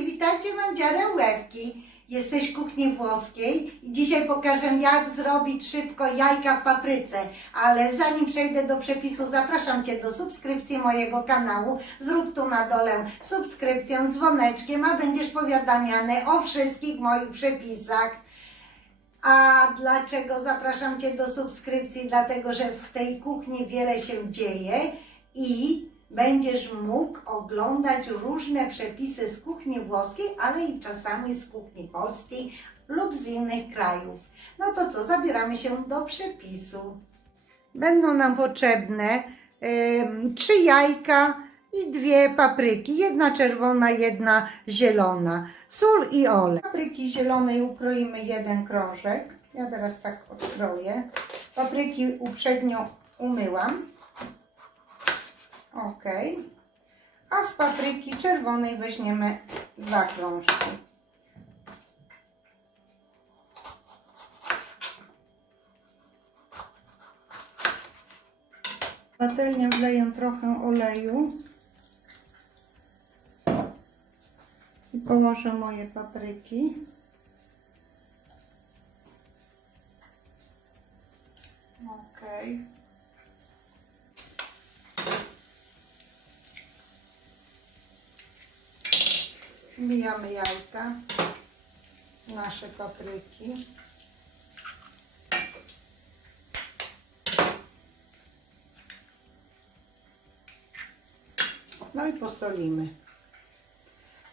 witajcie Mandziare Łebki. Jesteś w kuchni włoskiej i dzisiaj pokażę jak zrobić szybko jajka w papryce. Ale zanim przejdę do przepisu, zapraszam Cię do subskrypcji mojego kanału. Zrób tu na dole subskrypcję dzwoneczkiem, a będziesz powiadamiany o wszystkich moich przepisach. A dlaczego zapraszam Cię do subskrypcji? Dlatego, że w tej kuchni wiele się dzieje i będziesz mógł oglądać różne przepisy z kuchni włoskiej, ale i czasami z kuchni polskiej lub z innych krajów. No to co, zabieramy się do przepisu. Będą nam potrzebne trzy jajka i dwie papryki. Jedna czerwona, jedna zielona. Sól i olej. Papryki zielonej ukroimy jeden krążek. Ja teraz tak odkroję. Papryki uprzednio umyłam. Ok. A z papryki czerwonej weźmiemy dwa krążki. Patelnię wleję trochę oleju i położę moje papryki. Ok. Wbijamy jajka, nasze papryki. No i posolimy.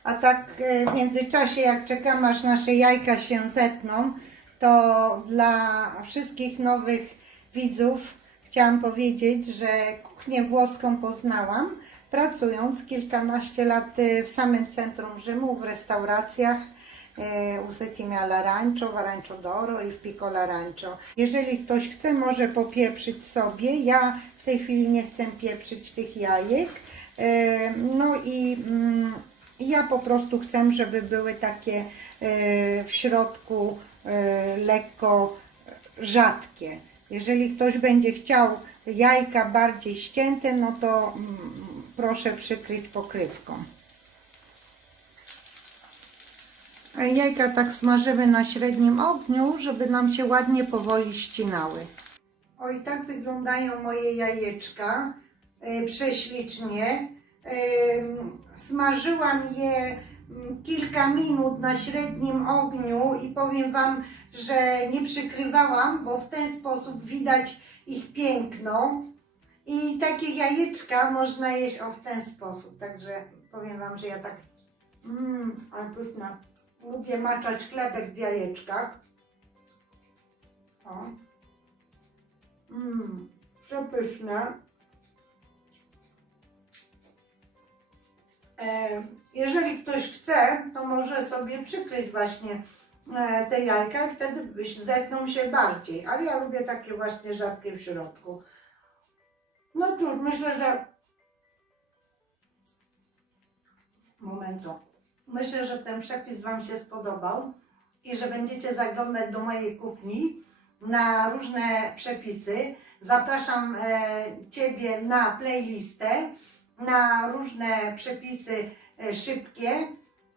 A tak e, w międzyczasie, jak czekam aż nasze jajka się zetną, to dla wszystkich nowych widzów chciałam powiedzieć, że kuchnię włoską poznałam, pracując kilkanaście lat e, w samym centrum Rzymu, w restauracjach e, u Settimia Larancio, w d'Oro i w Piccola Rancio. Jeżeli ktoś chce, może popieprzyć sobie. Ja w tej chwili nie chcę pieprzyć tych jajek. E, No i mm, ja po prostu chcę, żeby były takie w środku lekko rzadkie. Jeżeli ktoś będzie chciał jajka bardziej ścięte, no to mm, proszę przykryć pokrywką. Jajka tak smażymy na średnim ogniu, żeby nam się ładnie powoli ścinały. O i tak wyglądają moje jajeczka. E, Prześlicznie. E, Smażyłam je mm, kilka minut na średnim ogniu i powiem Wam, że nie przykrywałam, bo w ten sposób widać ich piękno. I takie jajeczka można jeść o w ten sposób. Także powiem Wam, że ja tak mmm, ale pyszne. Lubię maczać chlebek w jajeczkach. O. Mmm, przepyszne. E, Jeżeli ktoś chce, to może sobie przykryć właśnie e, te jajka wtedy zetną się bardziej. Ale ja lubię takie właśnie rzadkie w środku. No cóż, myślę, że... Momentu. Myślę, że ten przepis Wam się spodobał i że będziecie zaglądać do mojej kuchni na różne przepisy. Zapraszam e, Ciebie na playlistę, na różne przepisy e, szybkie,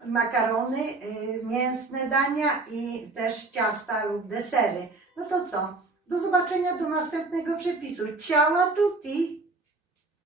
makarony, e, mięsne dania i też ciasta lub desery. No to co? Do zobaczenia do następnego przepisu. Ciao a tutti!